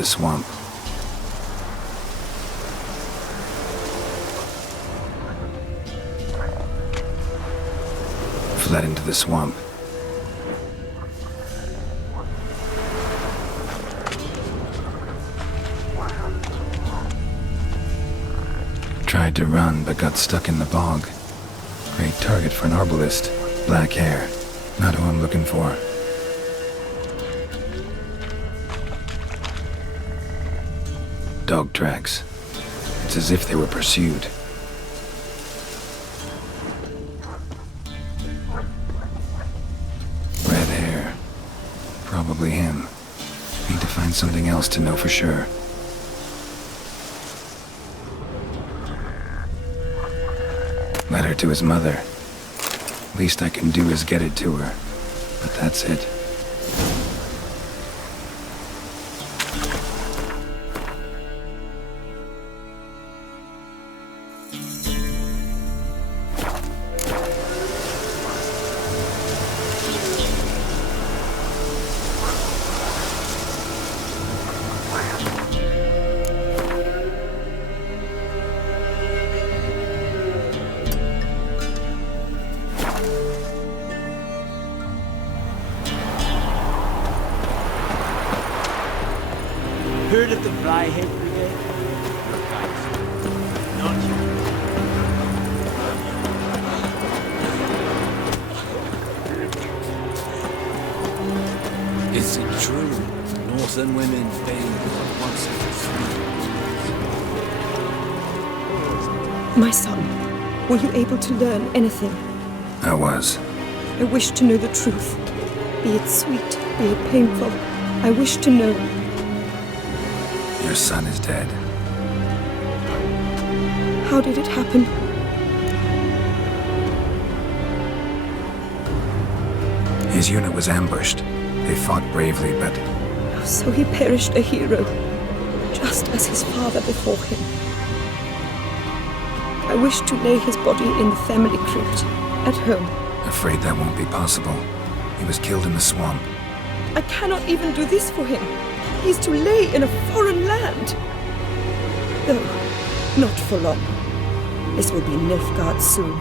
the swamp. Fled into the swamp. Tried to run, but got stuck in the bog. Great target for an arbalist. Black hair. Not who I'm looking for. Dog tracks. It's as if they were pursued. Red hair. Probably him. Need to find something else to know for sure. Letter to his mother. Least I can do is get it to her. But that's it. Heard of the Flyhead Brigade? Not you. Is it true? Northern women famed once and My son, were you able to learn anything? I was. I wish to know the truth. Be it sweet, be it painful. I wish to know. Your son is dead. How did it happen? His unit was ambushed. They fought bravely, but So he perished a hero, just as his father before him. I wish to lay his body in the family crypt, at home. afraid that won't be possible. He was killed in the swamp. I cannot even do this for him. He's to lay in a foreign land. Though, not for long. This will be Nilfgaard soon.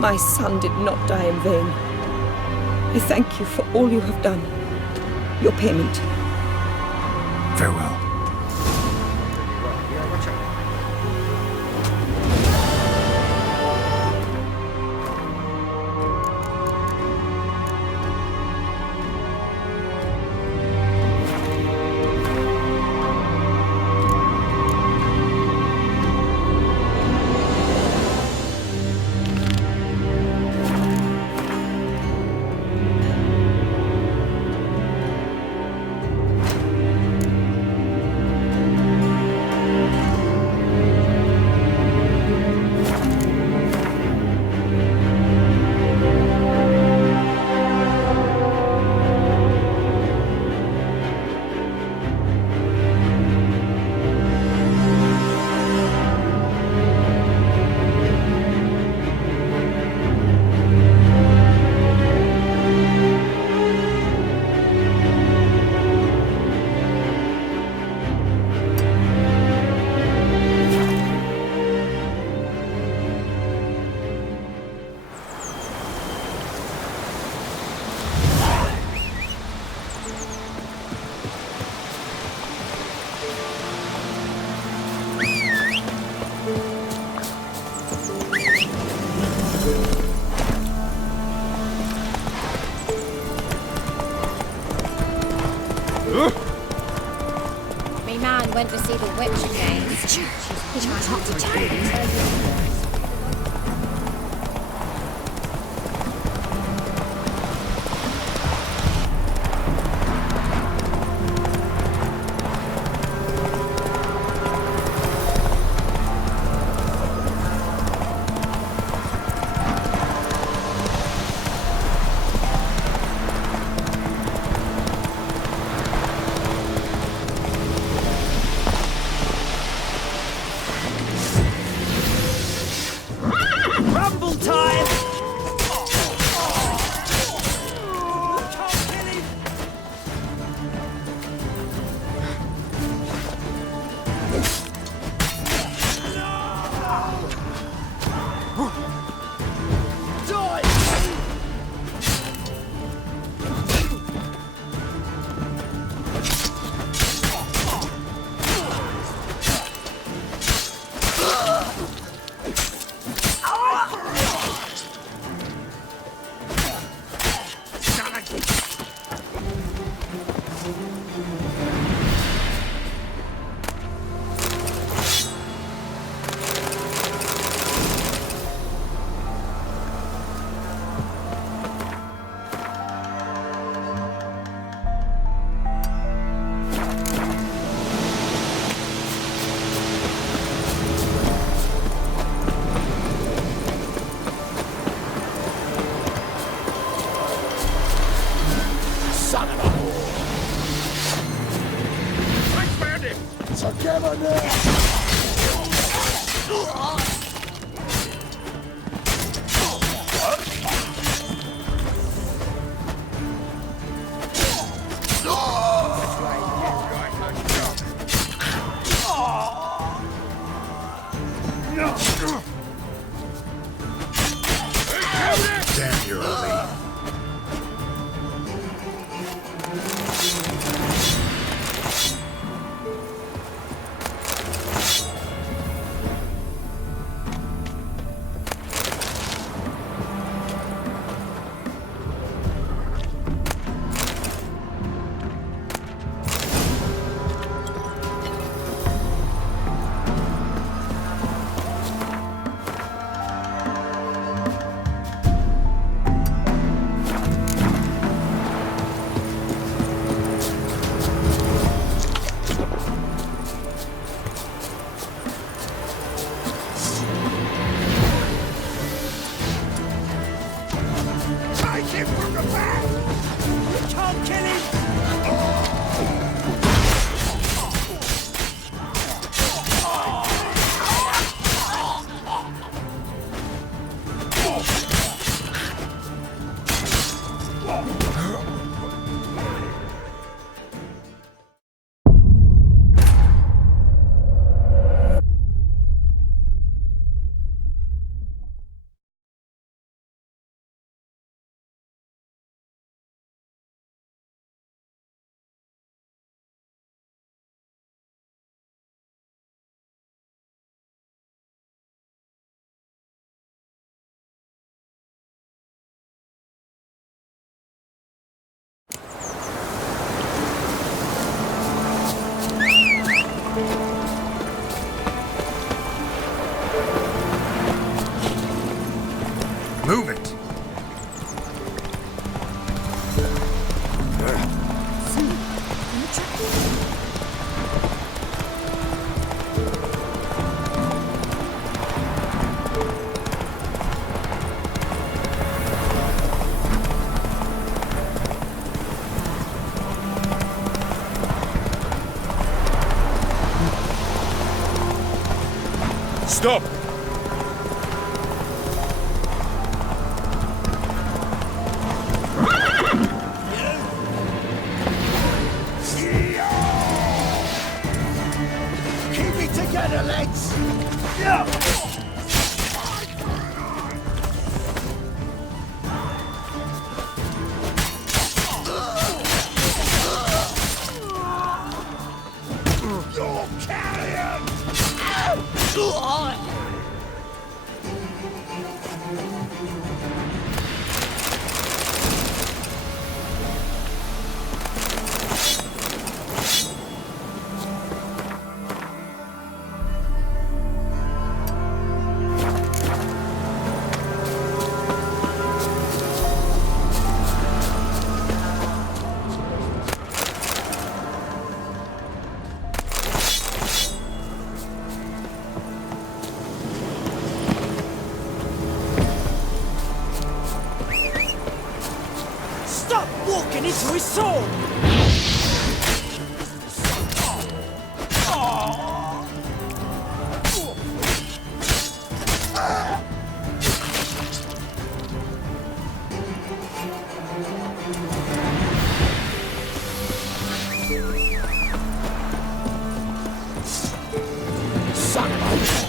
My son did not die in vain. I thank you for all you have done. Your payment. Farewell. Me man went to see the witch again. He tries not to tell you. regularly. Move it! Stop! Keep it together, lads! You're carrion! Stop walking into his sword! Son of a...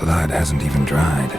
blood hasn't even dried.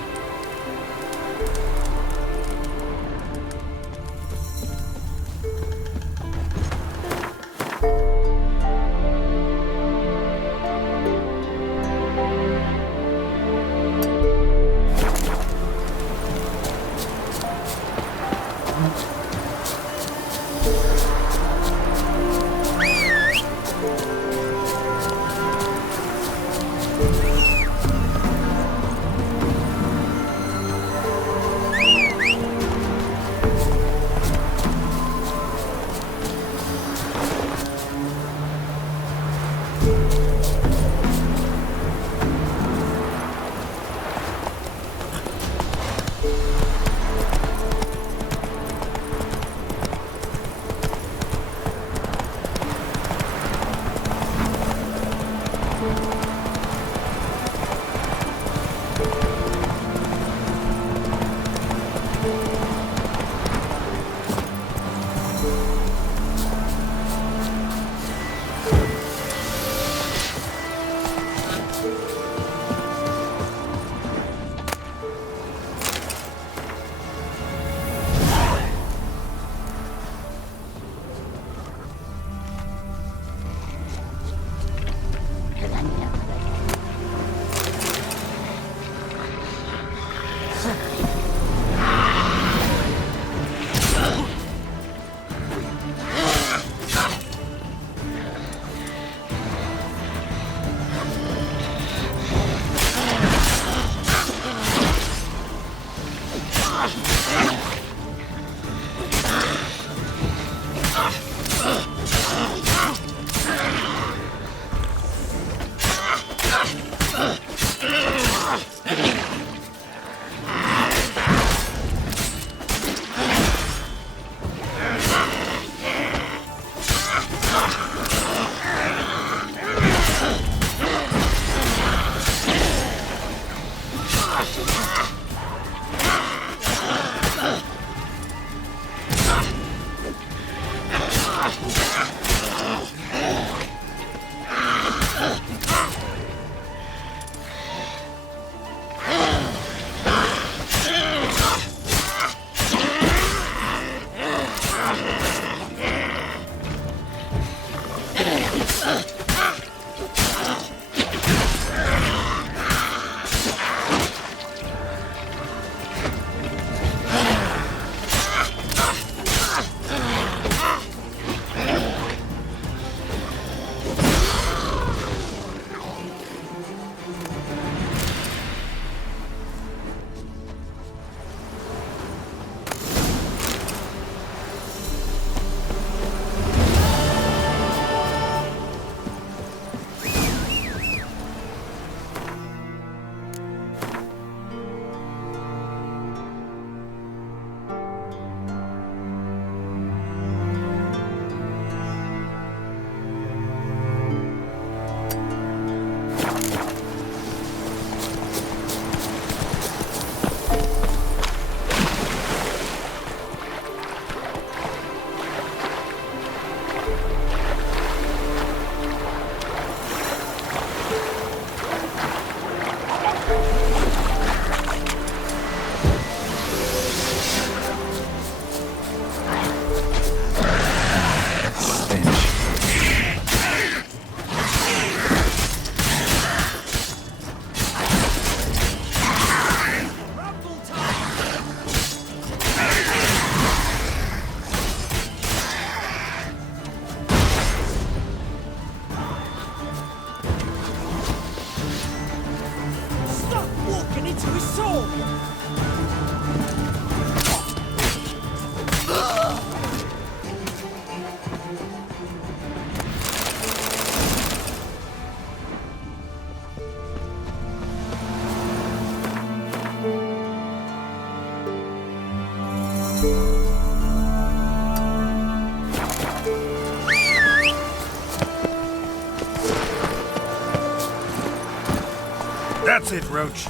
That's it, Roach.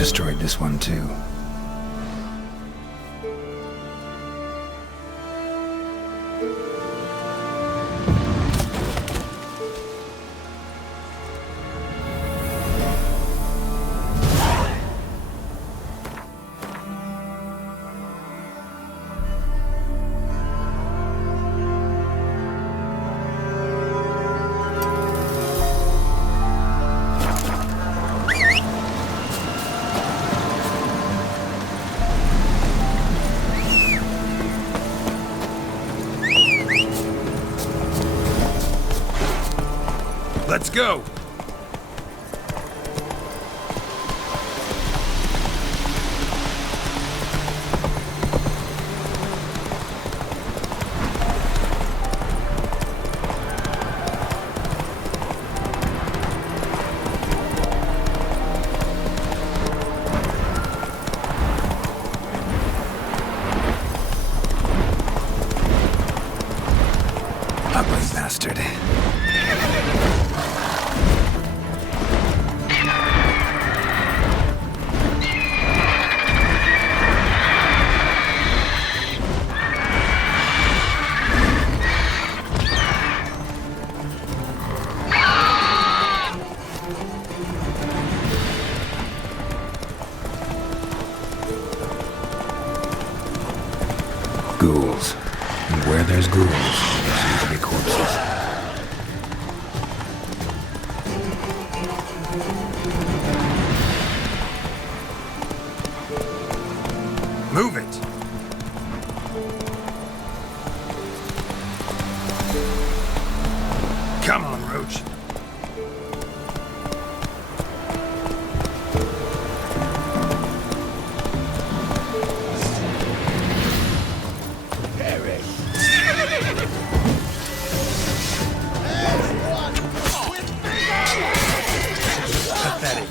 destroyed this one too. Let's go! Ugly bastard. Ghouls. And where there's ghouls, there seem to be corpses. Move it! Come on, Roach. Pathetic.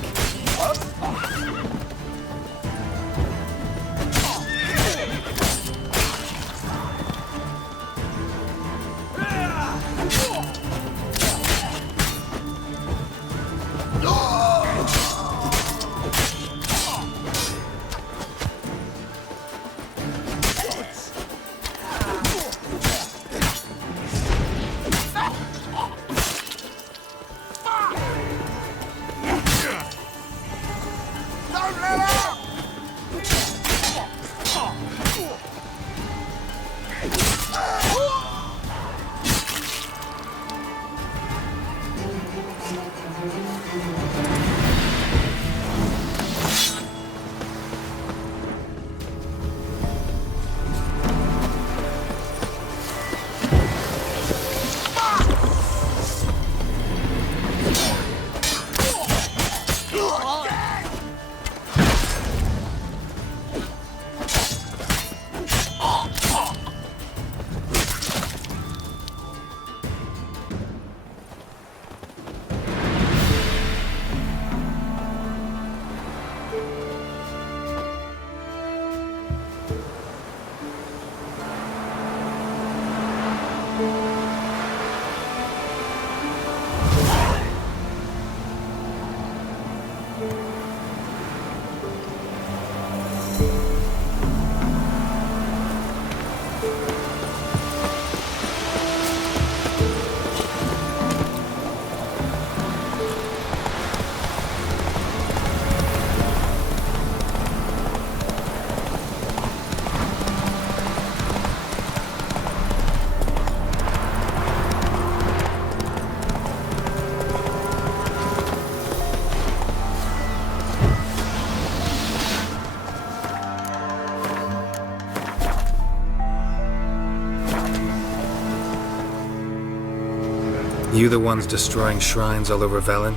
You the ones destroying shrines all over Velen?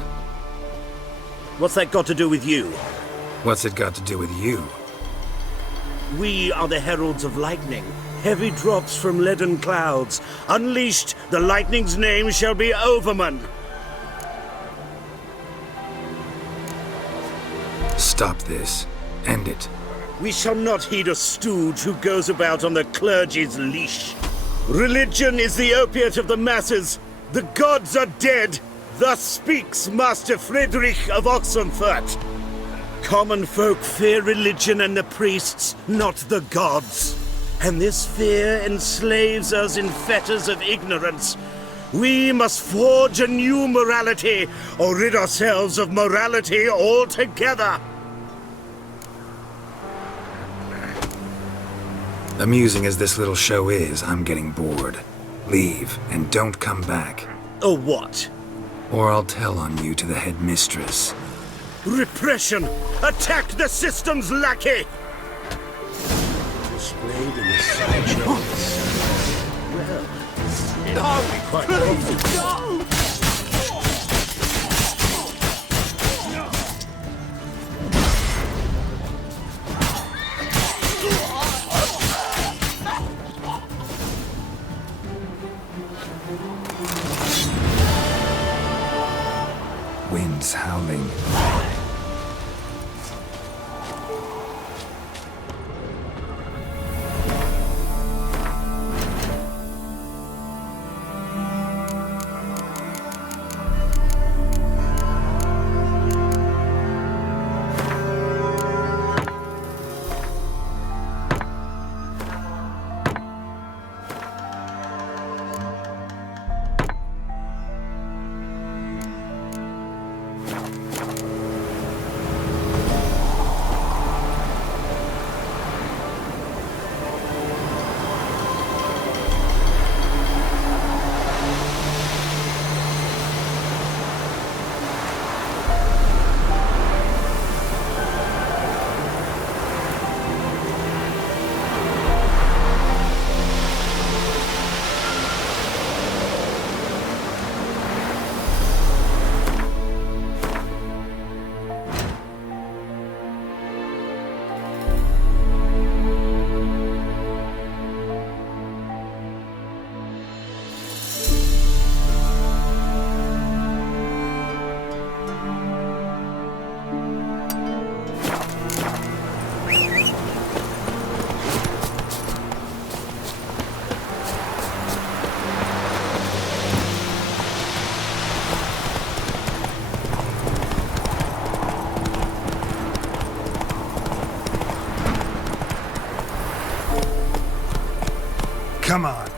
What's that got to do with you? What's it got to do with you? We are the heralds of lightning. Heavy drops from leaden clouds. Unleashed, the lightning's name shall be Overman. Stop this. End it. We shall not heed a stooge who goes about on the clergy's leash. Religion is the opiate of the masses. The gods are dead. Thus speaks Master Friedrich of Oxenfurt. Common folk fear religion and the priests, not the gods. And this fear enslaves us in fetters of ignorance. We must forge a new morality, or rid ourselves of morality altogether. Amusing as this little show is, I'm getting bored. Leave, and don't come back. Or what? Or I'll tell on you to the headmistress. Repression! Attack the system's lackey! Displayed in the sideshow. Well, it'll be quite lovely. Winds howling. Come on.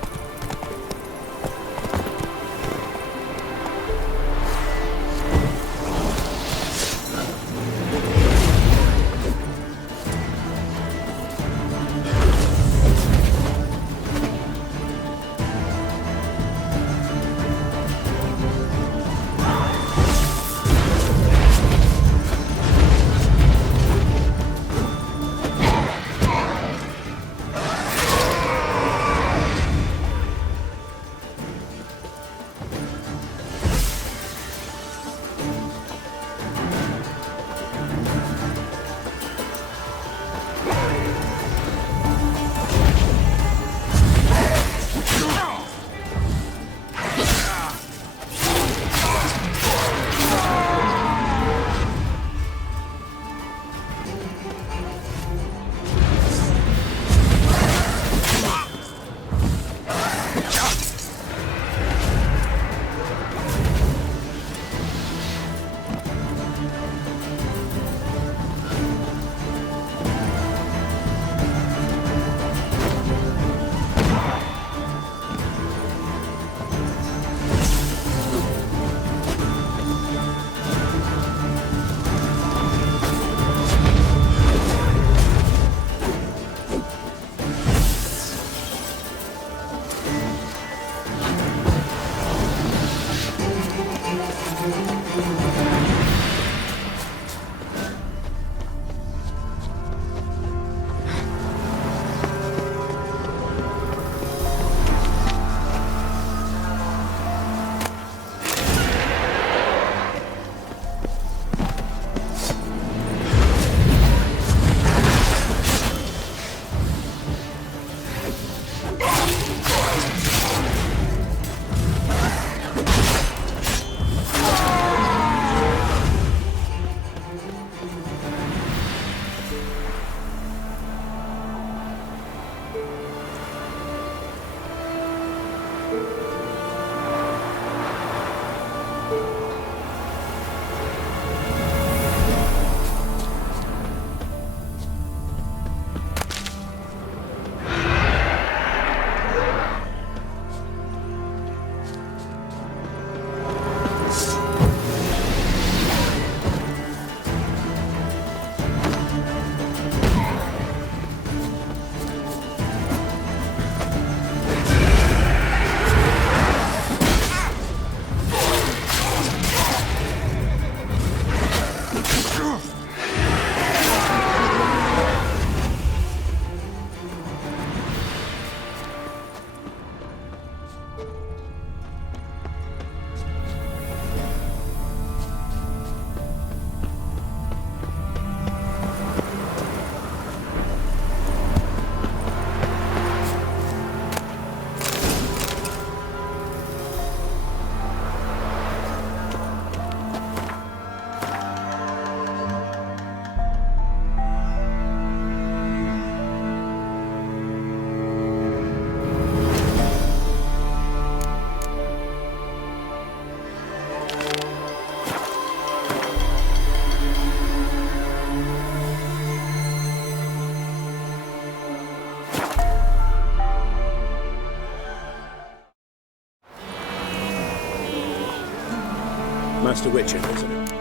Master Witcher, isn't it?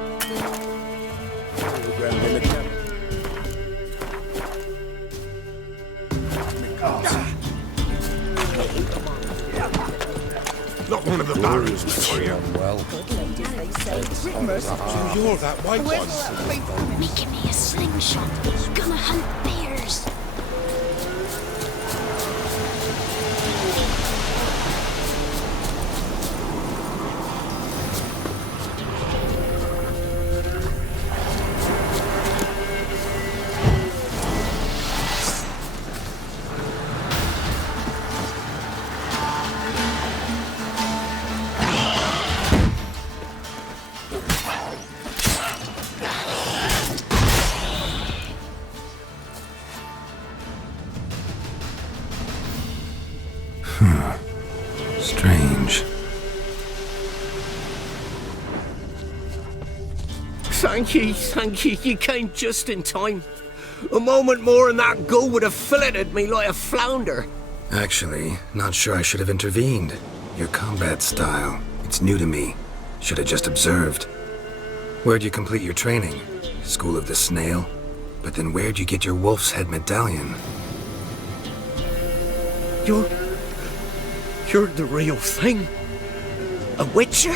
On the ground in the cabin. Not one of the barons for you. So you're that white one. Making me a slingshot. Gonna hunt bears. Strange. Thank you, you came just in time. A moment more and that gull would have filleted me like a flounder. Actually, not sure I should have intervened. Your combat style, it's new to me. Should have just observed. Where'd you complete your training? School of the Snail? But then where'd you get your wolf's head medallion? You're the real thing. A witcher?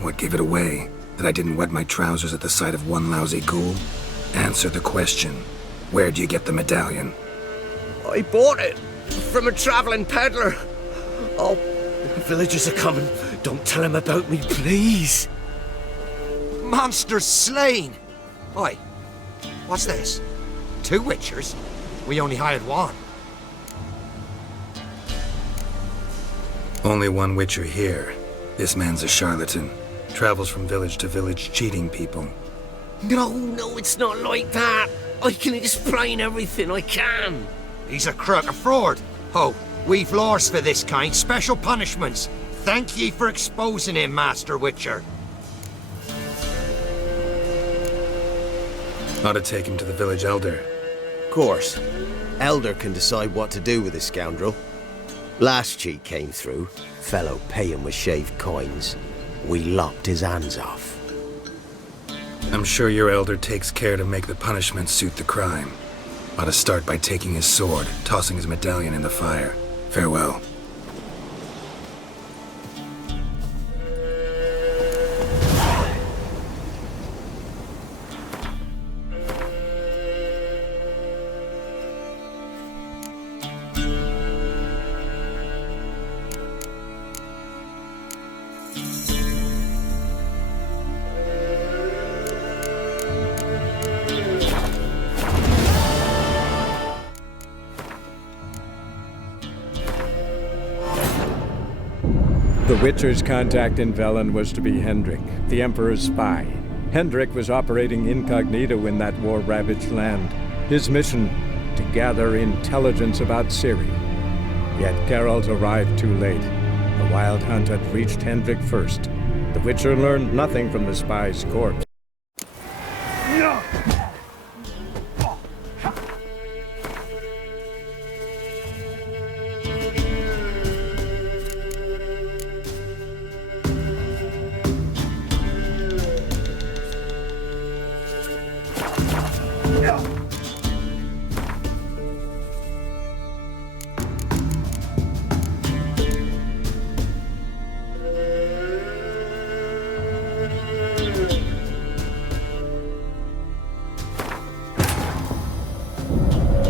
What gave it away? That I didn't wet my trousers at the sight of one lousy ghoul? Answer the question. Where'd you get the medallion? I bought it from a traveling peddler. Oh, the villagers are coming. Don't tell him about me, please. Monsters slain! Oi, what's this? 2 witchers? We only hired one. Only one witcher here. This man's a charlatan. Travels from village to village cheating people. No, it's not like that. I can explain everything I can. He's a crook, a fraud. Oh, we've laws for this kind, special punishments. Thank ye for exposing him, Master Witcher. Ought to take him to the village elder. Of course. Elder can decide what to do with the scoundrel. Last cheat came through. Fellow paying with shaved coins. We lopped his hands off. I'm sure your elder takes care to make the punishment suit the crime. Ought to start by taking his sword, tossing his medallion in the fire. Farewell. The Witcher's contact in Velen was to be Hendrik, the Emperor's spy. Hendrik was operating incognito in that war-ravaged land. His mission, to gather intelligence about Ciri. Yet Geralt arrived too late. The Wild Hunt had reached Hendrik first. The Witcher learned nothing from the spy's corpse.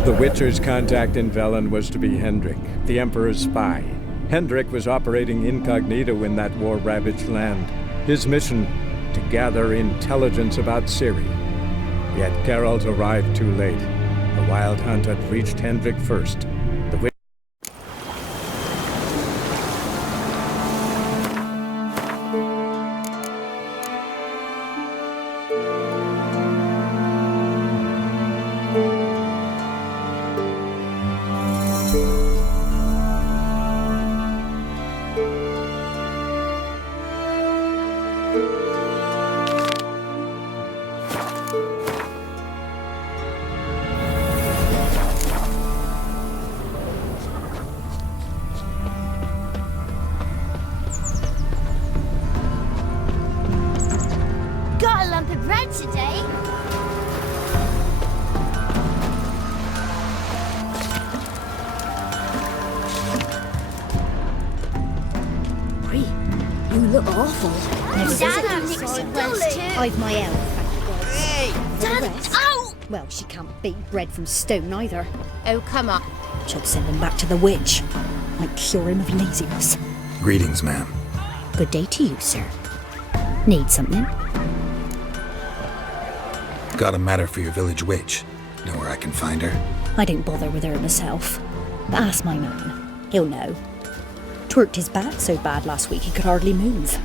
The Witcher's contact in Velen was to be Hendrik, the Emperor's spy. Hendrik was operating incognito in that war-ravaged land. His mission, to gather intelligence about Ciri. Yet Geralt arrived too late. The Wild Hunt had reached Hendrik first. The a lump of bread today. You look awful. Dad was too. I've my elf, thank you God. Hey! Dad, ow! Well, she can't bake bread from stone either. Oh, come on. Should send him back to the witch. Might cure him of laziness. Greetings, ma'am. Good day to you, sir. Need something? Got a matter for your village witch. Know where I can find her? I didn't bother with her myself. But ask my man. He'll know. Twerked his back so bad last week he could hardly move.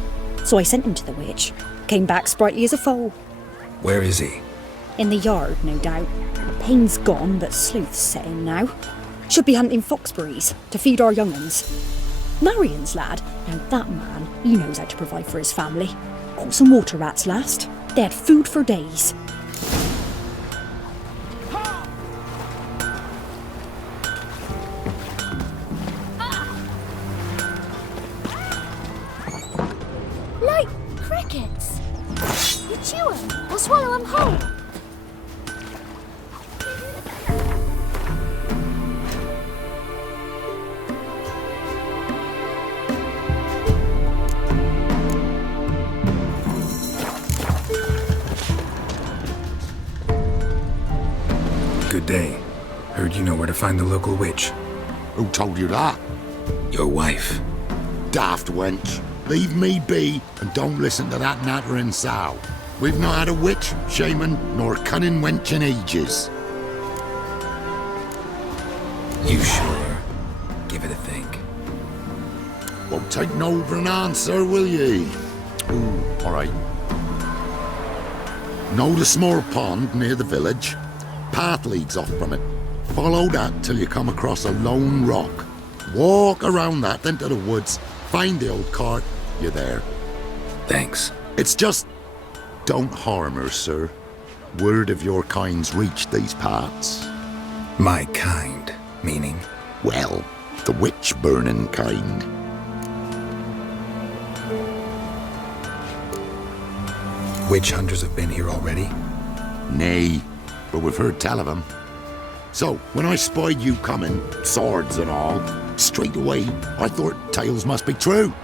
So I sent him to the witch. Came back sprightly as a foal. Where is he? In the yard, no doubt. Pain's gone, but sleuth's set in now. Should be hunting foxberries to feed our young uns. Marion's lad, now that man, he knows how to provide for his family. Caught some water rats last. They had food for days. Like crickets. You chew them or swallow them whole. Good day. Heard you know where to find the local witch. Who told you that? Your wife. Daft wench. Leave me be and don't listen to that nattering sow. We've not had a witch, shaman, nor cunning wench in ages. You sure? Give it a think. Won't take no for an answer, will ye? Ooh, all right. Know the small pond near the village? Path leads off from it. Follow that till you come across a lone rock. Walk around that into the woods, find the old cart, you're there. Thanks. It's just... don't harm her, sir. Word of your kind's reached these parts. My kind, meaning? Well, the witch-burning kind. Witch hunters have been here already? Nay, but we've heard tell of them. So, when I spied you coming, swords and all, straight away I thought tales must be true.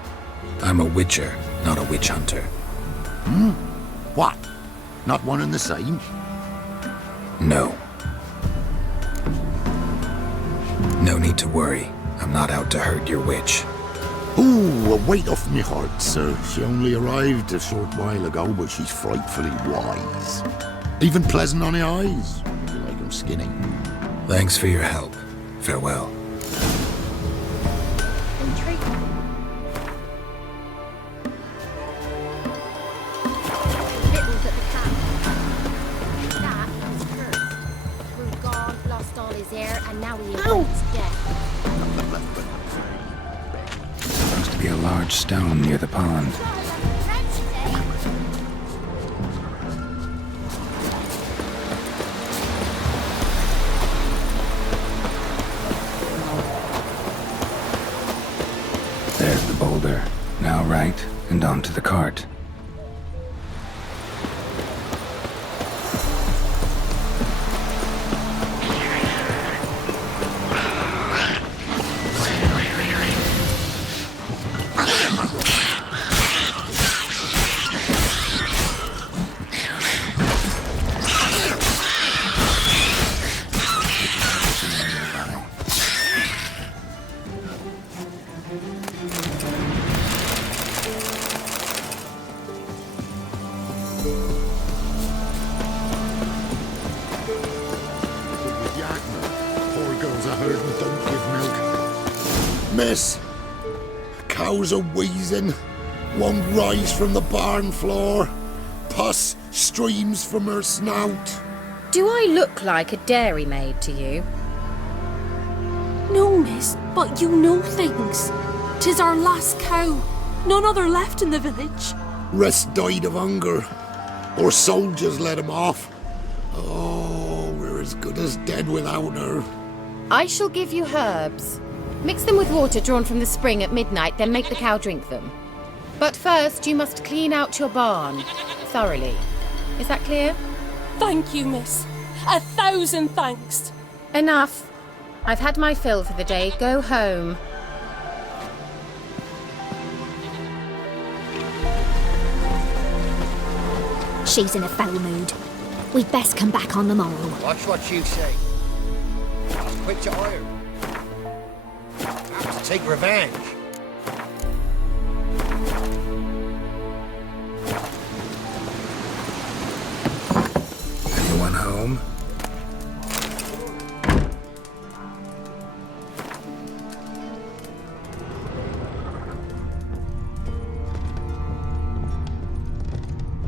I'm a witcher, not a witch hunter. What? Not one and the same? No. No need to worry. I'm not out to hurt your witch. Ooh, a weight off me heart, sir. She only arrived a short while ago, but she's frightfully wise. Even pleasant on the eyes, if you like 'em skinny. Thanks for your help. Farewell. Little's at the camp. That is cursed. Through God, lost all his hair, and now he awaits death. Supposed to be a large stone near the pond. There's the boulder. Now right, and onto the cart. Miss, cows are wheezing, won't rise from the barn floor, pus streams from her snout. Do I look like a dairymaid to you? No, miss, but you know things. 'Tis our last cow. None other left in the village. Rest died of hunger, or soldiers let him off. Oh, we're as good as dead without her. I shall give you herbs. Mix them with water drawn from the spring at midnight, then make the cow drink them. But first, you must clean out your barn, thoroughly. Is that clear? Thank you, miss. 1,000 thanks. Enough. I've had my fill for the day. Go home. She's in a foul mood. We'd best come back on the morrow. Watch what you say. Quick to iron. Have to take revenge. Anyone home?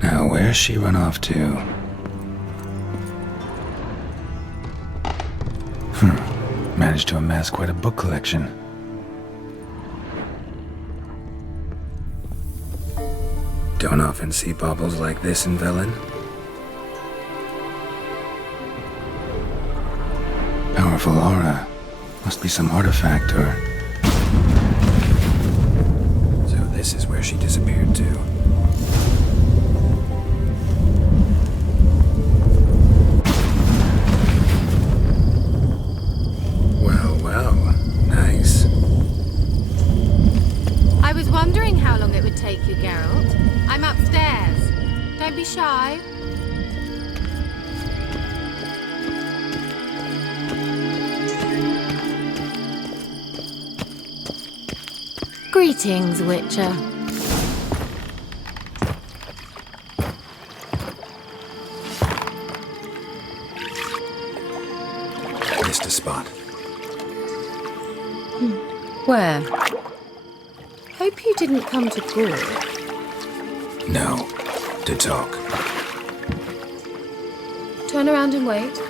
Now, where's she run off to? Managed to amass quite a book collection. Don't often see baubles like this in Velen. Powerful aura. Must be some artifact or... So this is where she disappeared to. Well, nice. I was wondering how long it would take you, Geralt. I'm upstairs. Don't be shy. Greetings, Witcher. Missed a spot. Where? Hope you didn't come to Gaul. No. To talk. Turn around and wait.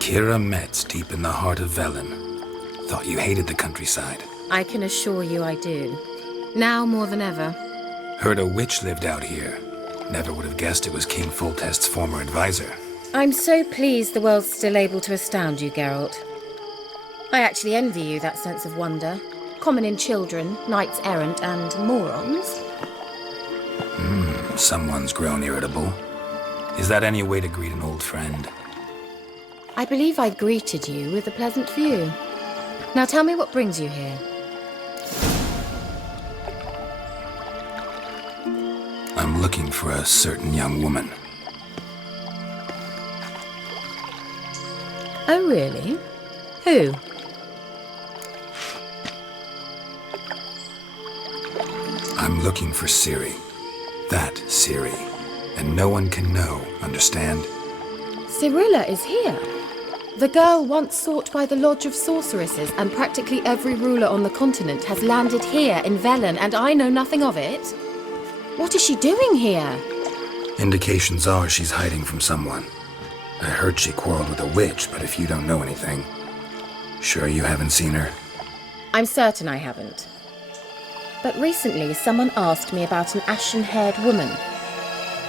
Keira Metz, deep in the heart of Velen. Thought you hated the countryside. I can assure you I do. Now more than ever. Heard a witch lived out here. Never would have guessed it was King Foltest's former advisor. I'm so pleased the world's still able to astound you, Geralt. I actually envy you that sense of wonder. Common in children, knights errant, and morons. Someone's grown irritable. Is that any way to greet an old friend? I believe I greeted you with a pleasant view. Now tell me what brings you here. I'm looking for a certain young woman. Oh, really? Who? I'm looking for Ciri. That Ciri. And no one can know, understand? Cirilla is here. The girl once sought by the Lodge of Sorceresses, and practically every ruler on the continent has landed here in Velen, and I know nothing of it. What is she doing here? Indications are she's hiding from someone. I heard she quarreled with a witch, but if you don't know anything... Sure you haven't seen her? I'm certain I haven't. But recently someone asked me about an ashen-haired woman.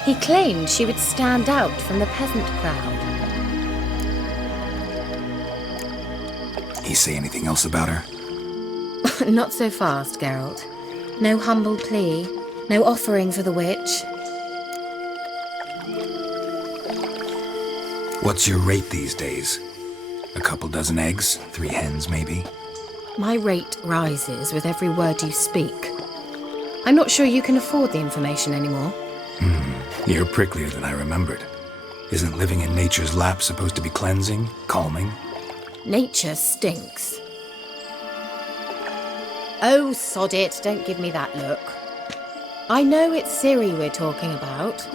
He claimed she would stand out from the peasant crowd. He say anything else about her? Not so fast, Geralt. No humble plea, no offering for the witch. What's your rate these days? A couple dozen eggs? 3 hens, maybe? My rate rises with every word you speak. I'm not sure you can afford the information anymore. You're pricklier than I remembered. Isn't living in nature's lap supposed to be cleansing, calming? Nature stinks. Oh, sod it, don't give me that look. I know it's Ciri we're talking about.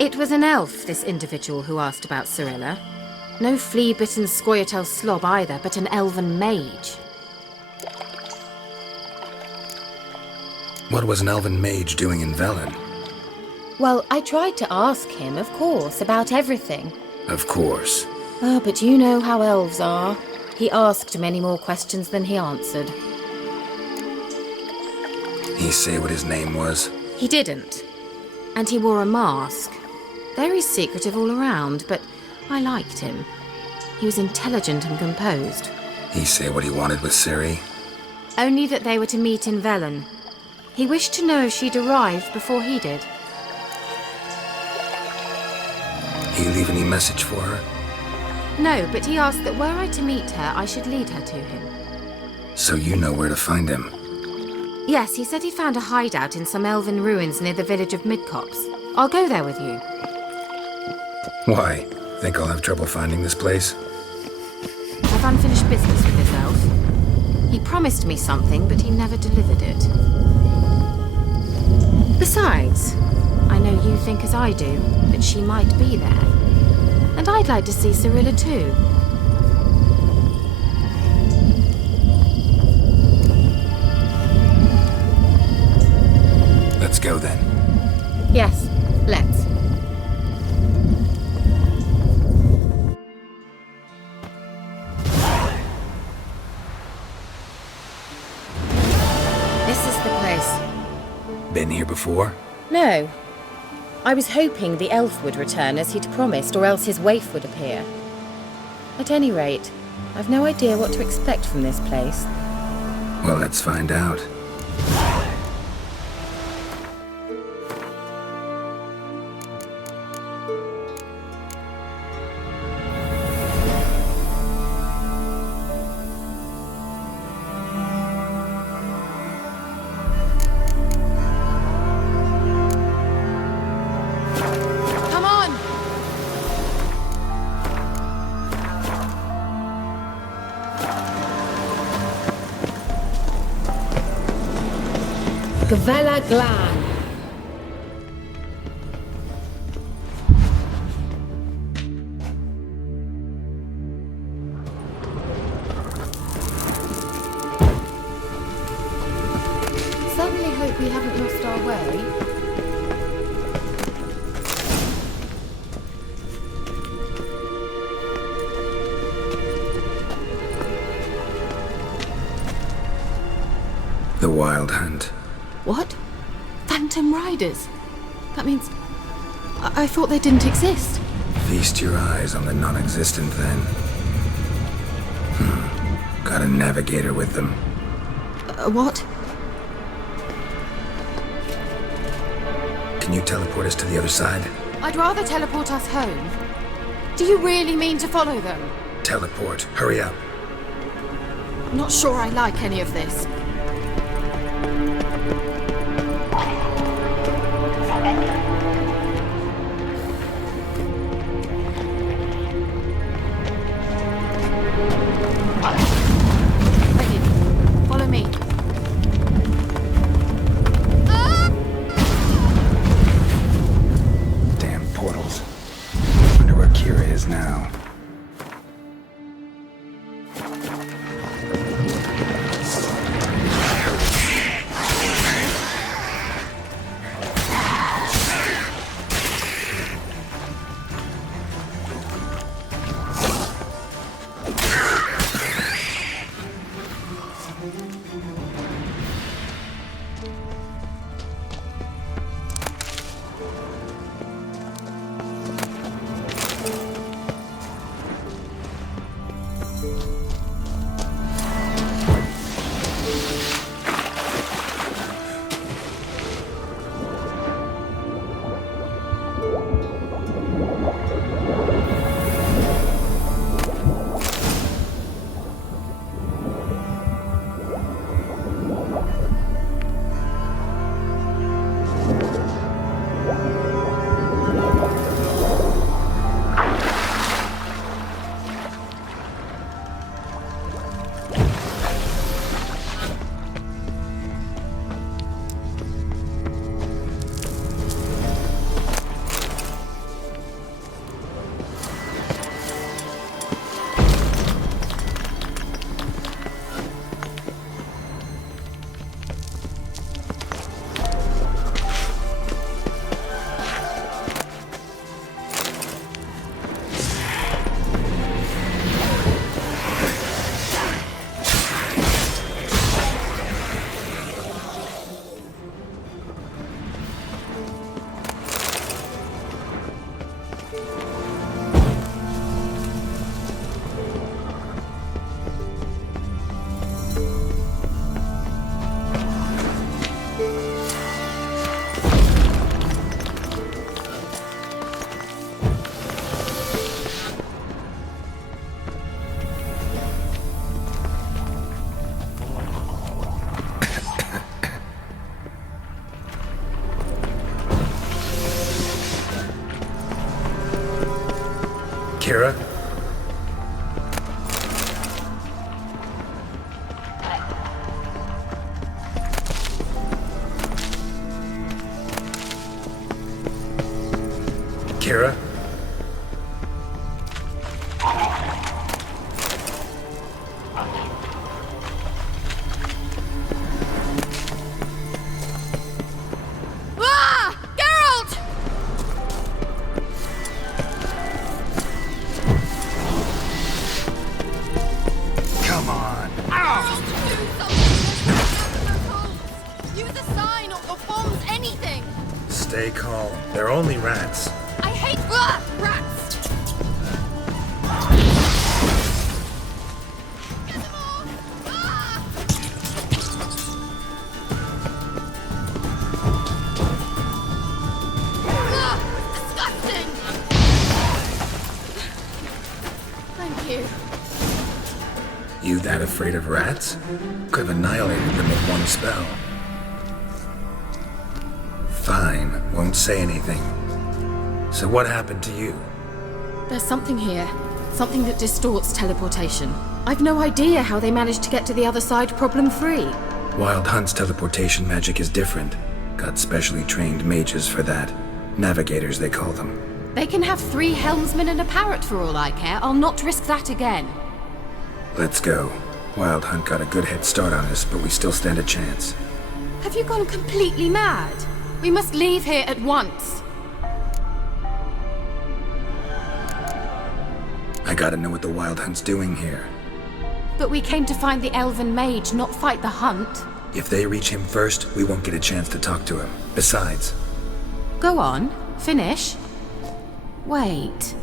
It was an elf, this individual who asked about Cirilla. No flea-bitten Scoia'tael slob either, but an elven mage. What was an elven mage doing in Velen? Well, I tried to ask him, of course, about everything. Of course. Ah, but you know how elves are. He asked many more questions than he answered. He say what his name was? He didn't. And he wore a mask. Very secretive all around, but I liked him. He was intelligent and composed. He say what he wanted with Ciri? Only that they were to meet in Velen. He wished to know if she'd arrived before he did. He leave any message for her? No, but he asked that were I to meet her, I should lead her to him. So you know where to find him? Yes, he said he found a hideout in some elven ruins near the village of Midcopse. I'll go there with you. Why? Think I'll have trouble finding this place? I've unfinished business with this elf. He promised me something, but he never delivered it. Besides, I know you think as I do, that she might be there. And I'd like to see Cirilla too. Let's go then. Yes, let's. This is the place. Been here before? No. I was hoping the elf would return as he'd promised, or else his waif would appear. At any rate, I've no idea what to expect from this place. Well, let's find out. Gavella Glan. Certainly hope we haven't lost our way. The Wild Hunt. What? Phantom Riders? That means... I thought they didn't exist. Feast your eyes on the non-existent then. Got a navigator with them. What? Can you teleport us to the other side? I'd rather teleport us home. Do you really mean to follow them? Teleport. Hurry up. I'm not sure I like any of this. Follow me. Damn portals. Wonder where Keira is now. Keira? Keira? Ah! Geralt! Come on. Use a sign or bombs, anything! Stay calm. They're only rats. I hate rats! Get them off! Ah! Disgusting! Thank you. You that afraid of rats? Could have annihilated them with one spell. Fine, won't say anything. So what happened to you? There's something here. Something that distorts teleportation. I've no idea how they managed to get to the other side problem-free. Wild Hunt's teleportation magic is different. Got specially trained mages for that. Navigators, they call them. They can have 3 helmsmen and a parrot for all I care. I'll not risk that again. Let's go. Wild Hunt got a good head start on us, but we still stand a chance. Have you gone completely mad? We must leave here at once. I gotta know what the Wild Hunt's doing here. But we came to find the elven mage, not fight the hunt. If they reach him first, we won't get a chance to talk to him. Besides... Go on, finish. Wait,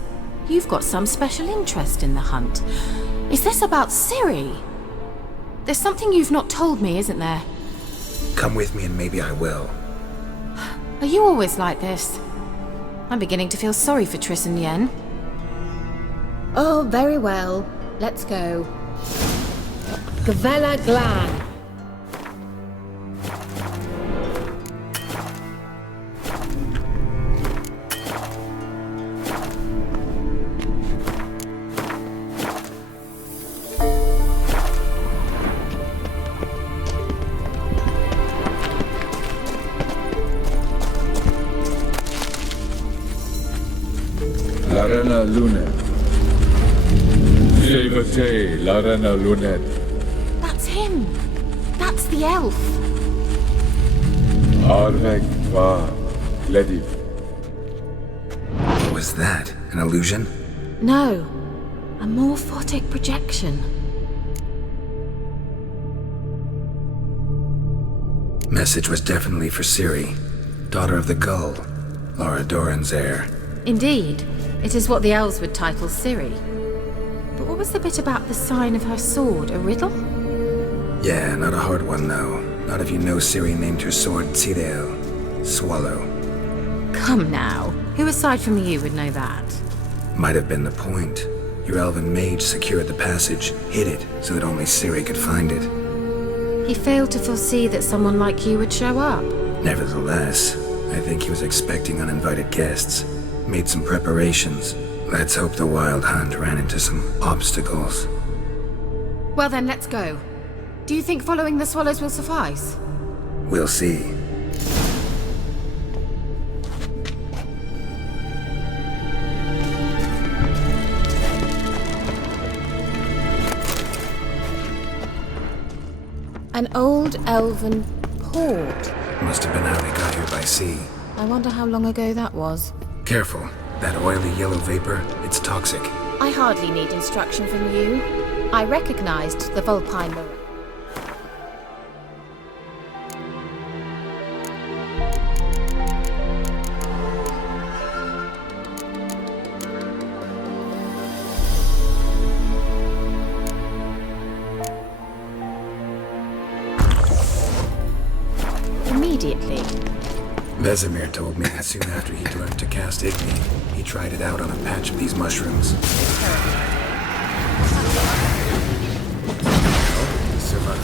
you've got some special interest in the hunt. Is this about Ciri? There's something you've not told me, isn't there? Come with me and maybe I will. Are you always like this? I'm beginning to feel sorry for Triss and Yen. Oh, very well. Let's go. Gavella Glan. Larena Lunet. Levate, Larena Lunet. That's him. That's the elf. Arvek va Lediv. What was that? An illusion? No, a morphotic projection. Message was definitely for Ciri, daughter of the Gull, Laura Doran's heir. Indeed, it is what the elves would title Ciri. But what was the bit about the sign of her sword? A riddle? Yeah, not a hard one though. Not if you know Ciri named her sword Nithral, swallow. Come now, who aside from you would know that? Might have been the point. Your elven mage secured the passage, hid it, so that only Ciri could find it. He failed to foresee that someone like you would show up. Nevertheless, I think he was expecting uninvited guests. Made some preparations. Let's hope the Wild Hunt ran into some obstacles. Well then, let's go. Do you think following the swallows will suffice? We'll see. An old elven port. Must have been how they got here by sea. I wonder how long ago that was. Careful. That oily yellow vapor, it's toxic. I hardly need instruction from you. I recognized the Vulpine Marine. Immediately. Vesemir told me that soon after he'd learned to cast Igni, he tried it out on a patch of these mushrooms. Survived.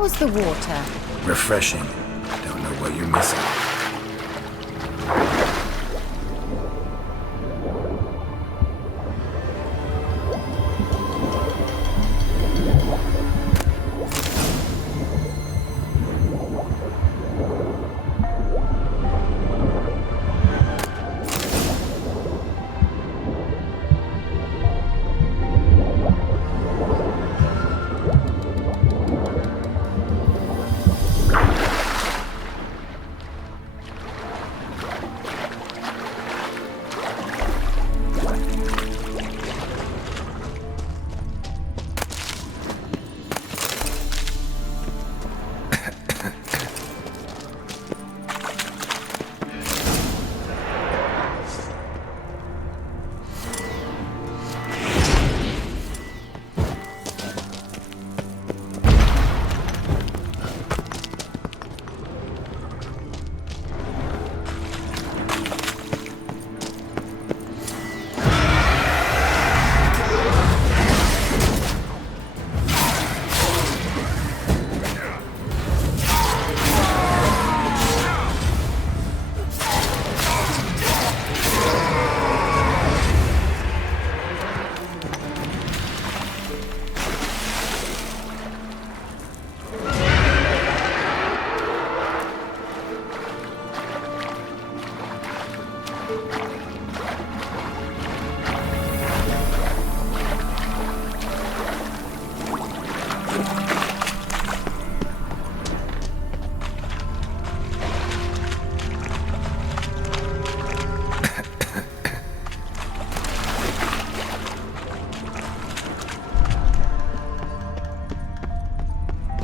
How was the water? Refreshing. Don't know what you're missing.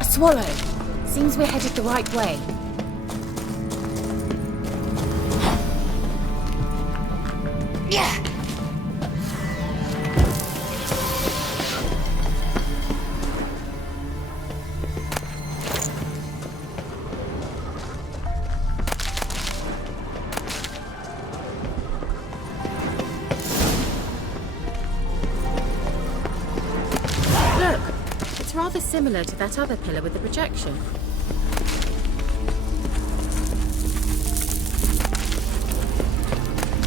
Swallow. Seems we're headed the right way. Yeah. Rather similar to that other pillar with the projection.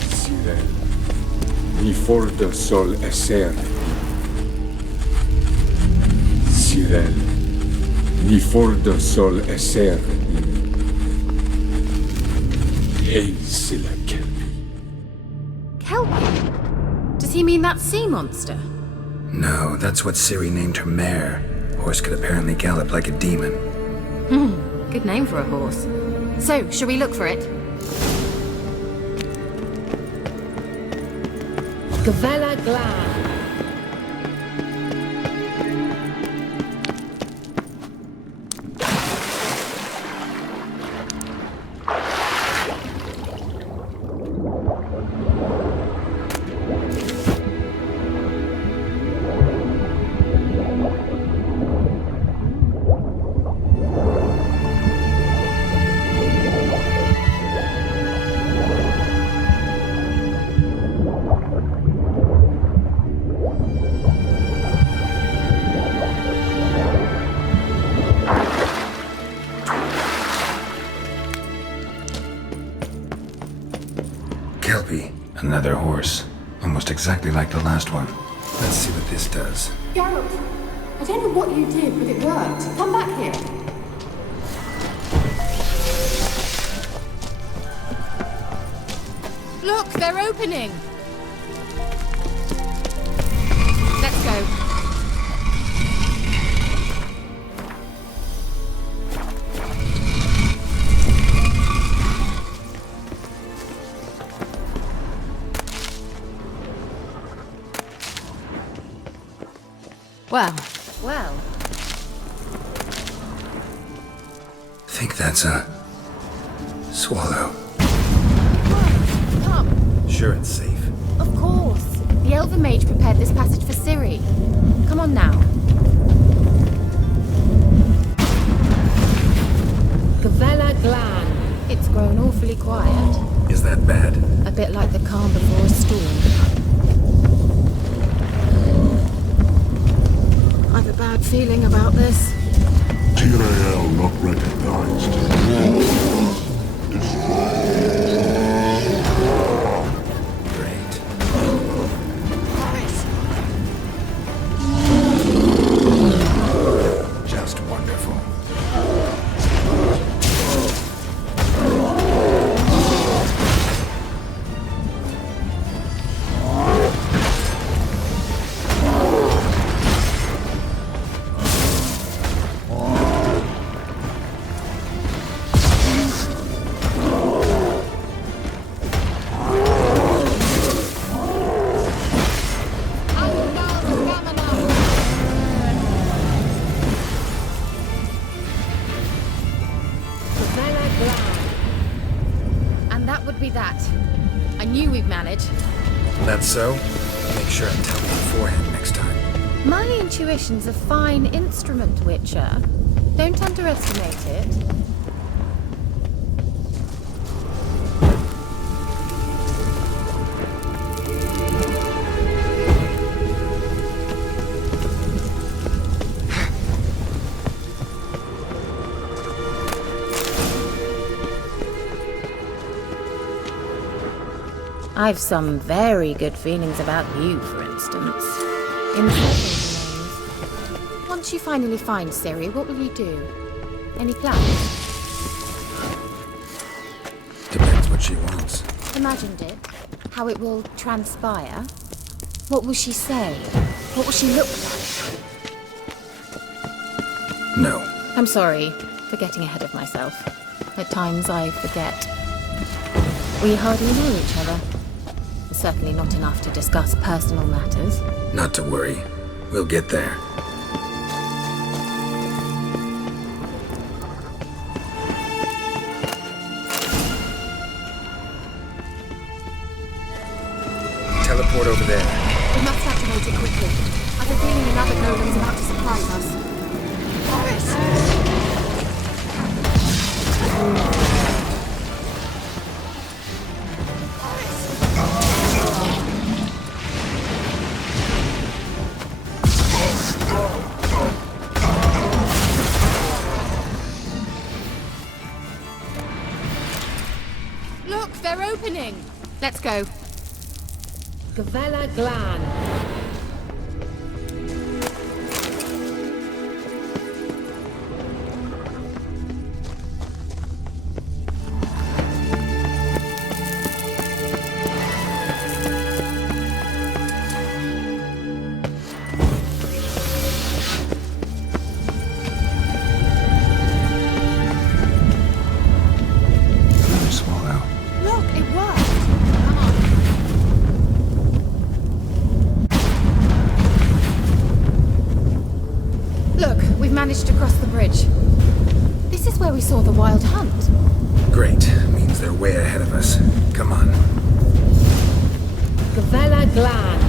Ciri, ni forda sol esser. Ciri, ni forda sol esser. Ei silla kelpi. Kelpie? Does he mean that sea monster? No, that's what Ciri named her mare. Horse could apparently gallop like a demon. Good name for a horse. So, shall we look for it? Gavella Glad. Another horse. Almost exactly like the last one. Let's see what this does. Geralt, I don't know what you did, but it worked. Come back here. Look, they're opening! Let's go. Well. Think that's a swallow. Come. Sure it's safe. Of course. The elven mage prepared this passage for Ciri. Come on now. Gavella Glan. It's grown awfully quiet. Is that bad? A bit like the calm before a storm. I've a bad feeling about this. Tirael not recognized. Just wonderful. And that would be that. I knew we'd manage. That's so? Make sure and tell me beforehand next time. My intuition's a fine instrument, Witcher. Don't underestimate it. I've some very good feelings about you, for instance. In several domains. Once you finally find Ciri, what will you do? Any plans? Depends what she wants. Imagined it. How it will transpire. What will she say? What will she look like? No. I'm sorry for getting ahead of myself. At times I forget. We hardly know each other. Certainly not enough to discuss personal matters. Not to worry. We'll get there. Teleport over there. We must activate it quickly. I've a feeling another golem's about to surprise us. Look, they're opening! Let's go. Gavella Glan. Swallow. Look, it worked! Come on. Look, we've managed to cross the bridge. This is where we saw the wild hunt. Great. Means they're way ahead of us. Come on. Gavella Glan.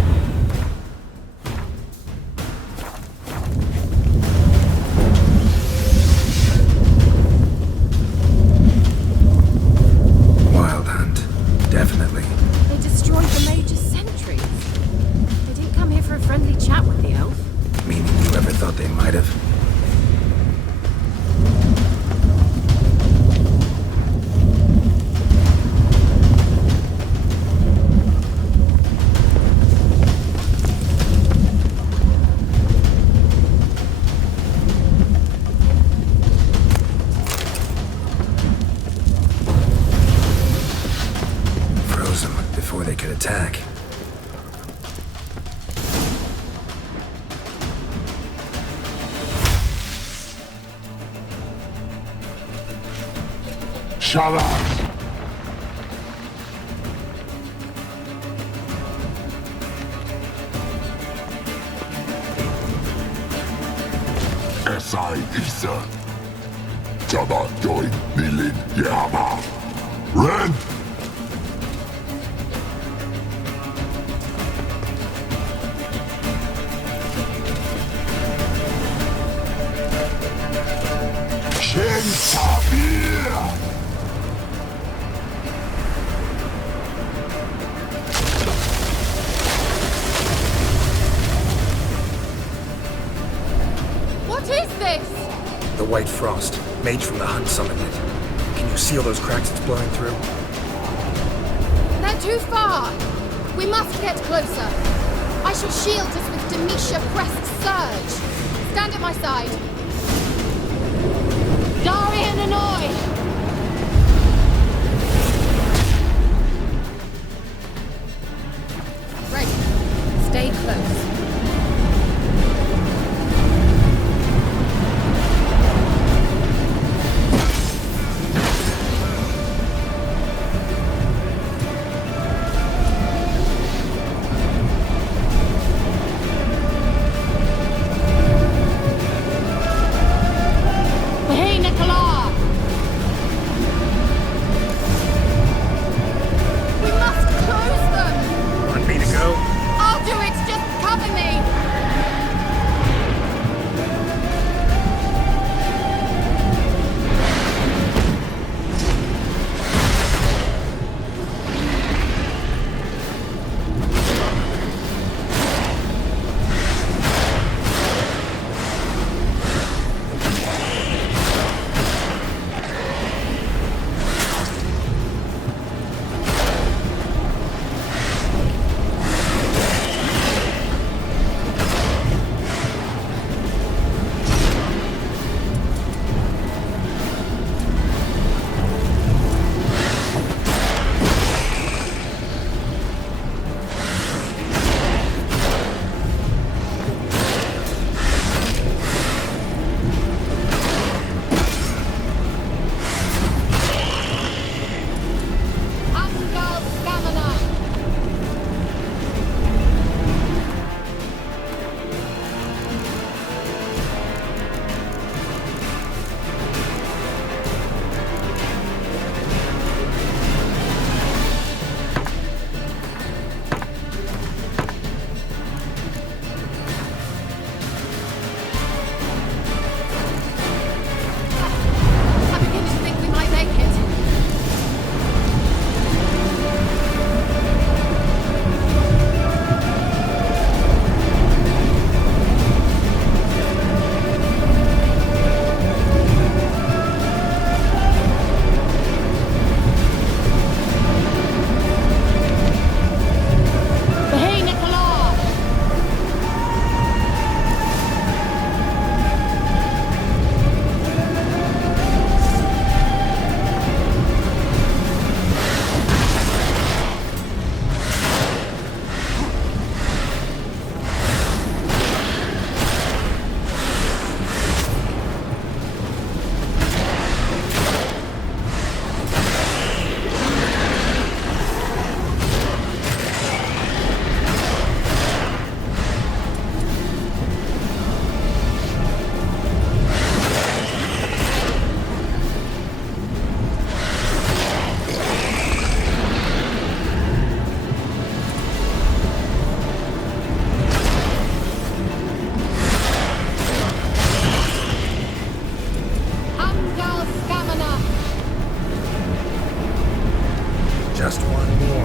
Wild hunt. Definitely. They destroyed the mage's sentries. They didn't come here for a friendly chat with the elf. Meaning you ever thought they might have? Froze them before they could attack. Shut up! Esai Isa. Jabba doin Nilin Yama. Ren! Shen Sabir! What is this? The white frost. Mage from the hunt summoned it. Can you see all those cracks it's blowing through? They're too far! We must get closer. I shall shield us with Demetia Crest Surge. Stand at my side. Darian and Oi! Ready. Stay close. Just one more.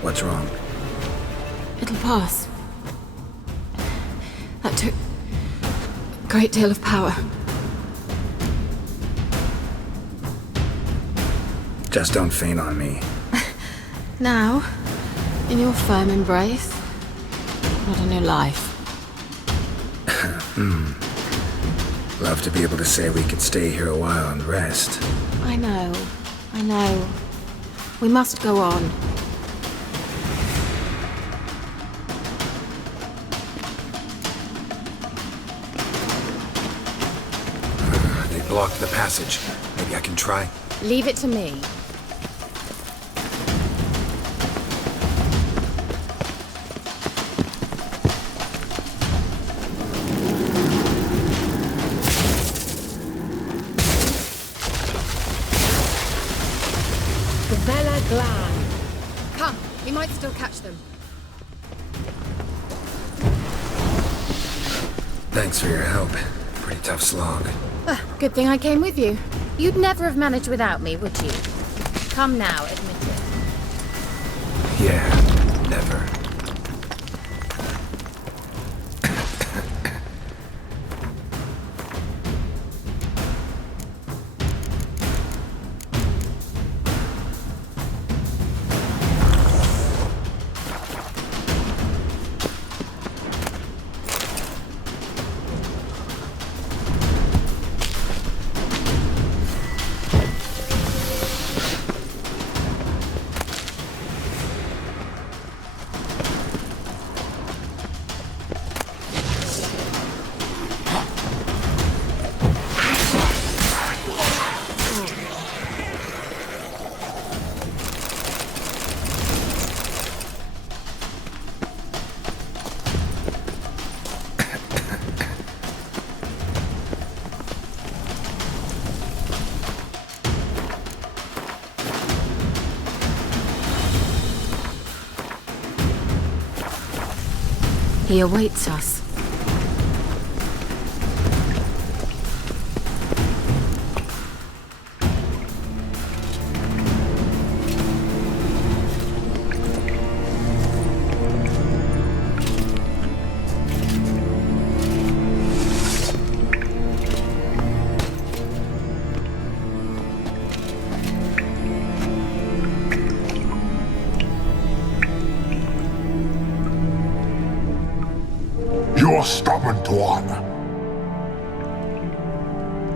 What's wrong? It'll pass. That took a great deal of power. Just don't faint on me. Now, in your firm embrace, not in your life. Love to be able to say we could stay here a while and rest. I know. We must go on. They blocked the passage. Maybe I can try. Leave it to me. Come, we might still catch them. Thanks for your help. Pretty tough slog. Good thing I came with you. You'd never have managed without me, would you? Come now, admit it. Yeah, never. He awaits us. You're stubborn one.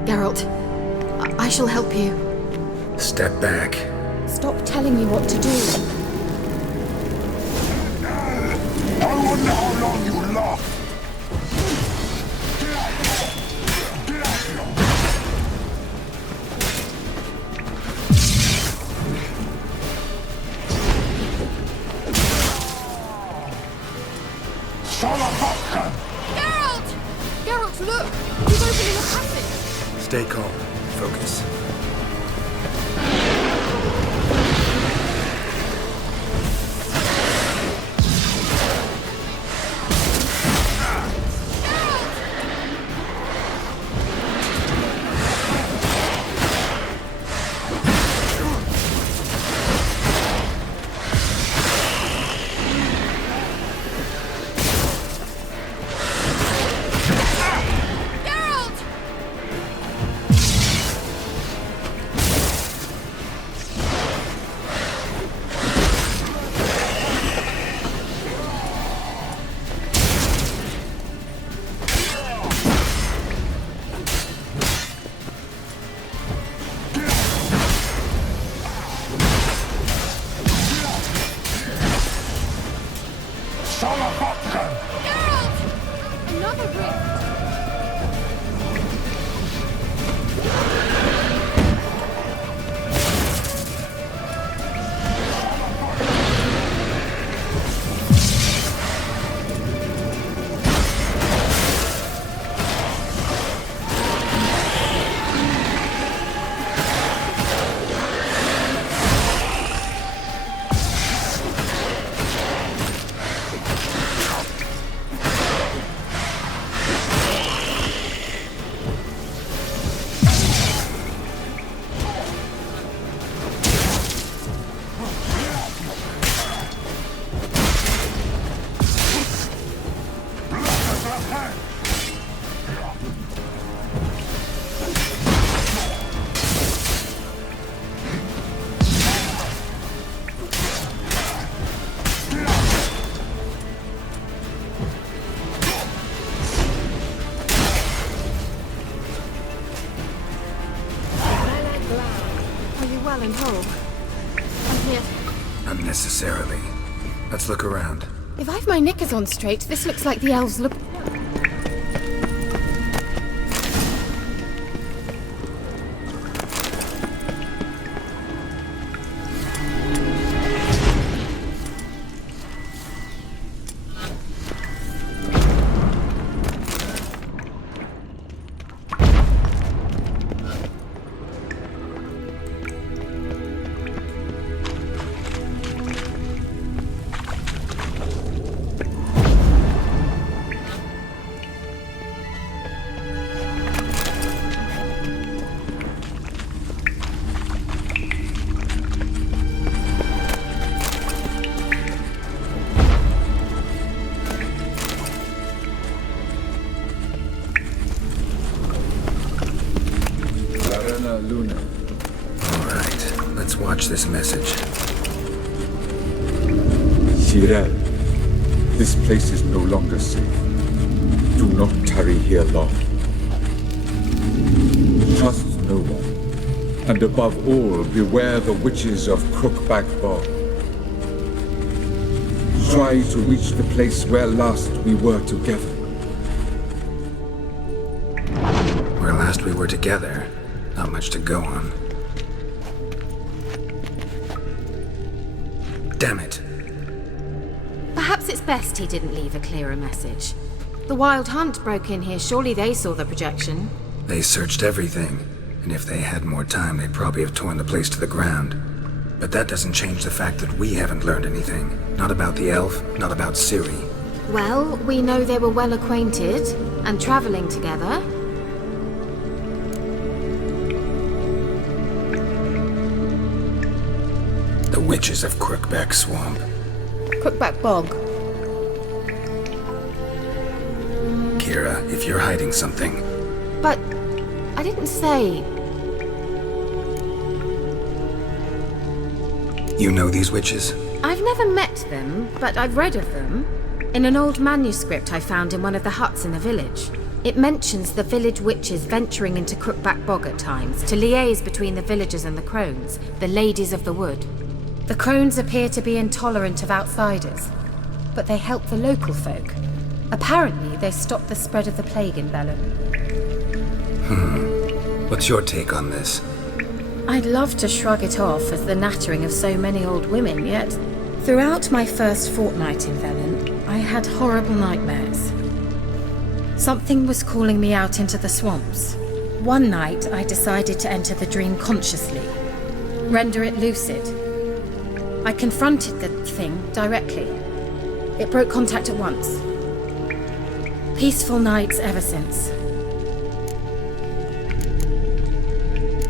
Geralt, I shall help you. Step back. Stop telling me what to do. I wonder how long you last. Geralt, look! He's opening a passage! Stay calm. Focus. Another rift! and whole. I'm here. Unnecessarily. Let's look around. If I've my knickers on straight, this looks like the elves look... Luna. All right, let's watch this message. Ciri, this place is no longer safe. Do not tarry here long. Trust no one. And above all, beware the witches of Crookback Bog. Try to reach the place where last we were together. Where last we were together. Not much to go on. Damn it. Perhaps it's best he didn't leave a clearer message. The Wild Hunt broke in here. Surely they saw the projection. They searched everything, and if they had more time, they'd probably have torn the place to the ground. But that doesn't change the fact that we haven't learned anything. Not about the elf, not about Ciri. Well, we know they were well acquainted and traveling together. The witches of Crookback Swamp. Crookback Bog. Keira, if you're hiding something... But I didn't say... You know these witches? I've never met them, but I've read of them. In an old manuscript I found in one of the huts in the village. It mentions the village witches venturing into Crookback Bog at times to liaise between the villagers and the crones, the ladies of the wood. The crones appear to be intolerant of outsiders, but they help the local folk. Apparently, they stop the spread of the plague in Velen. What's your take on this? I'd love to shrug it off as the nattering of so many old women, yet throughout my first fortnight in Velen, I had horrible nightmares. Something was calling me out into the swamps. One night, I decided to enter the dream consciously, render it lucid. I confronted the thing directly. It broke contact at once. Peaceful nights ever since.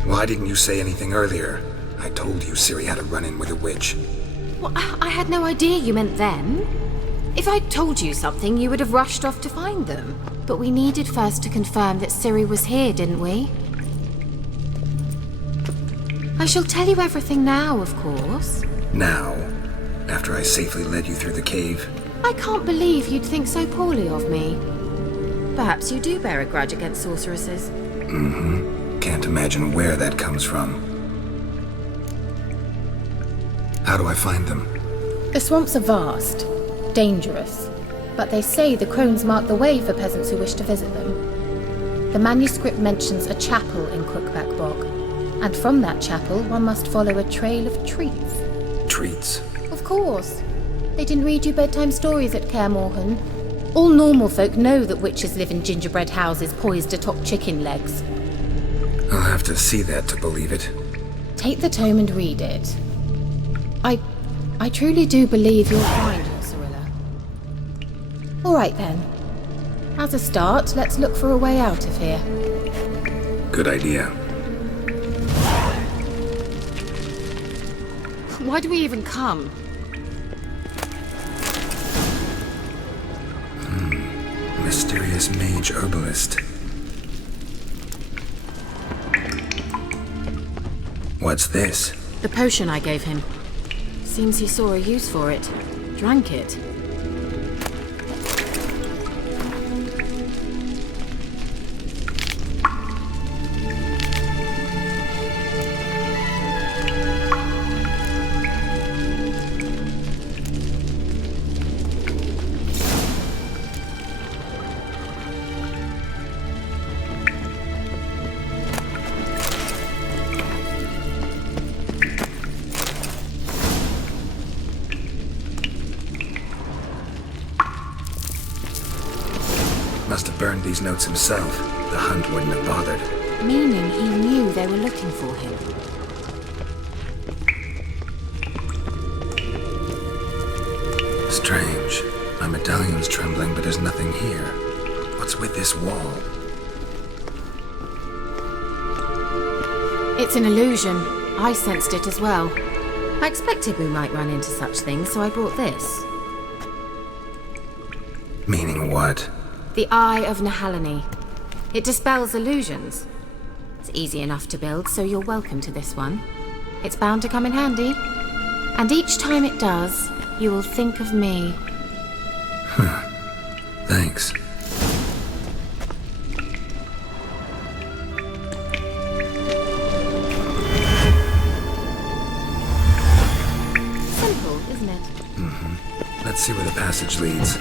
Why didn't you say anything earlier? I told you Ciri had a run-in with a witch. Well, I had no idea you meant them. If I'd told you something, you would have rushed off to find them. But we needed first to confirm that Ciri was here, didn't we? I shall tell you everything now, of course. Now? After I safely led you through the cave? I can't believe you'd think so poorly of me. Perhaps you do bear a grudge against sorceresses. Mm-hmm. Can't imagine where that comes from. How do I find them? The swamps are vast, dangerous, but they say the crones mark the way for peasants who wish to visit them. The manuscript mentions a chapel in Crookback Bog, and from that chapel one must follow a trail of treats. Treats? Of course. They didn't read you bedtime stories at Kaer Morhen. All normal folk know that witches live in gingerbread houses poised atop chicken legs. I'll have to see that to believe it. Take the tome and read it. I truly do believe you'll find your Cirilla. All right then. As a start, let's look for a way out of here. Good idea. Why do we even come? Mysterious mage herbalist. What's this? The potion I gave him. Seems he saw a use for it. Drank it. must have burned these notes himself. The hunt wouldn't have bothered. Meaning he knew they were looking for him. Strange. My medallion's trembling, but there's nothing here. What's with this wall? It's an illusion. I sensed it as well. I expected we might run into such things, so I brought this. Meaning what? The Eye of Nehaleni. It dispels illusions. It's easy enough to build, so you're welcome to this one. It's bound to come in handy. And each time it does, you will think of me. Huh. Thanks. Simple, isn't it? Mm-hmm. Let's see where the passage leads.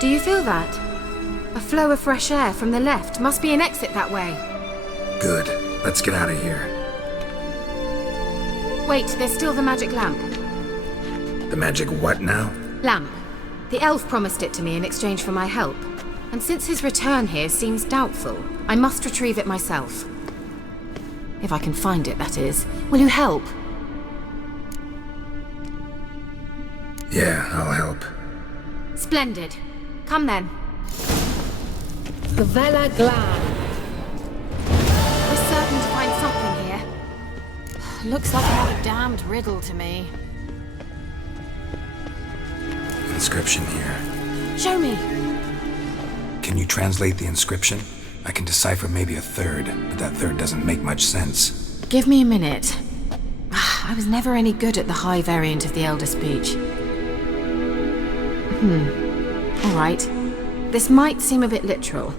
Do you feel that? A flow of fresh air from the left. Must be an exit that way. Good. Let's get out of here. Wait, there's still the magic lamp. The magic what now? Lamp. The elf promised it to me in exchange for my help. And since his return here seems doubtful, I must retrieve it myself. If I can find it, that is. Will you help? Yeah, I'll help. Splendid. Come then. Gavella Glad. We're certain to find something here. Looks like another damned riddle to me. Inscription here. Show me. Can you translate the inscription? I can decipher maybe a third, but that third doesn't make much sense. Give me a minute. I was never any good at the high variant of the Elder speech. Alright. This might seem a bit literal.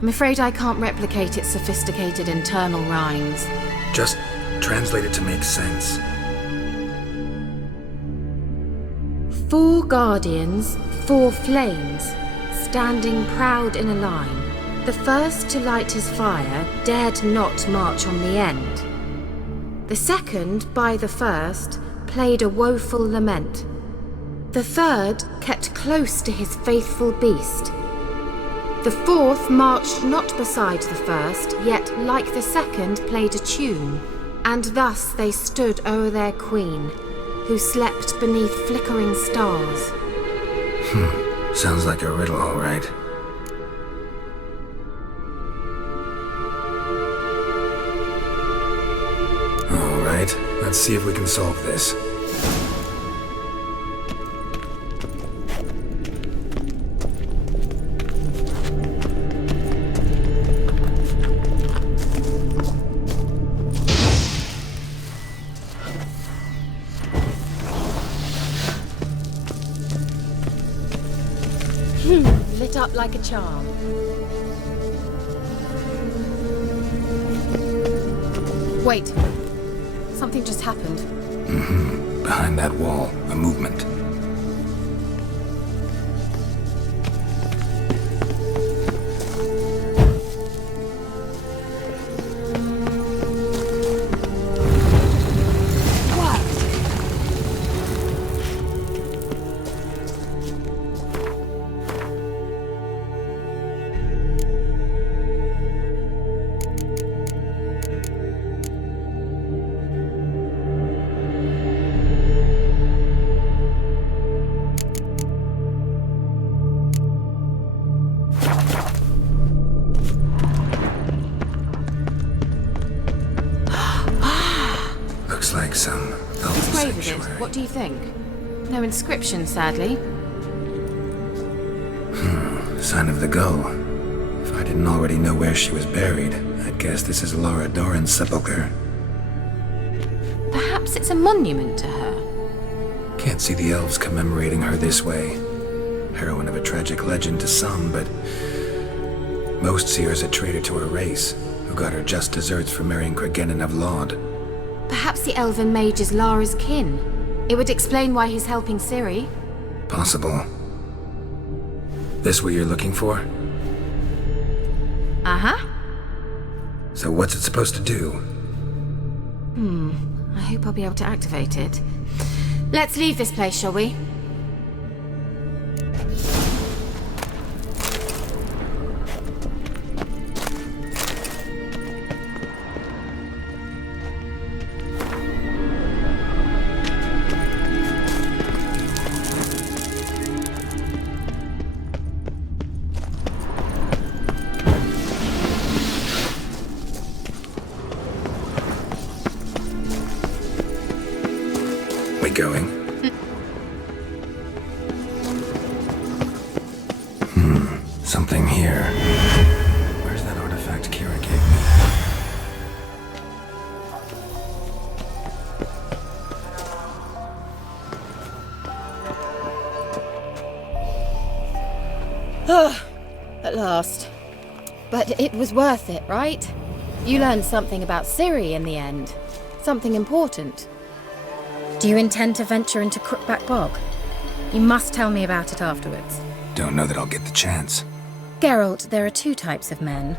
I'm afraid I can't replicate its sophisticated internal rhymes. Just translate it to make sense. 4 guardians, 4 flames, standing proud in a line. The first to light his fire dared not march on the end. The second, by the first, played a woeful lament. The third kept close to his faithful beast. The fourth marched not beside the first, yet like the second played a tune. And thus they stood o'er their queen, who slept beneath flickering stars. Sounds like a riddle, all right. All right, let's see if we can solve this. Lit up like a charm. Wait. Something just happened. Behind that wall, a movement. Looks like some elven Whose grave is it? sanctuary. What do you think? No inscription, sadly. Sign of the gull. If I didn't already know where she was buried, I'd guess this is Laura Doran's sepulchre. Perhaps it's a monument to her. Can't see the elves commemorating her this way. Heroine of a tragic legend to some, but most see her as a traitor to her race, who got her just deserts for marrying Cregennan of Laud. Perhaps the elven mage is Lara's kin. It would explain why he's helping Ciri. Possible. This what you're looking for? Uh-huh. So what's it supposed to do? I hope I'll be able to activate it. Let's leave this place, shall we? going? Something here. Where's that artifact Keira gave me? Ah, at last. But it was worth it, right? You learned something about Ciri in the end. Something important. Do you intend to venture into Crookback Bog? You must tell me about it afterwards. Don't know that I'll get the chance. Geralt, there are two types of men.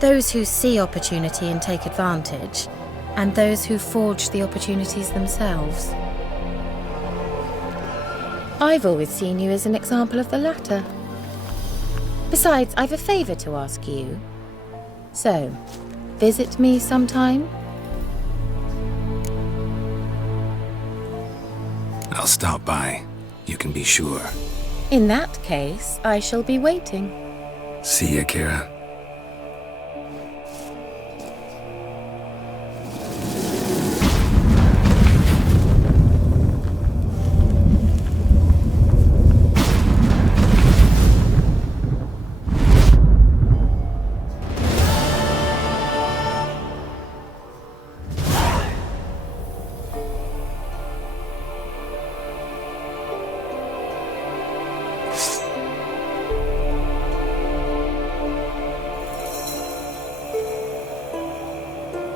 Those who see opportunity and take advantage, and those who forge the opportunities themselves. I've always seen you as an example of the latter. Besides, I've a favour to ask you. So, visit me sometime? I'll stop by. You can be sure. In that case, I shall be waiting. See ya, Keira.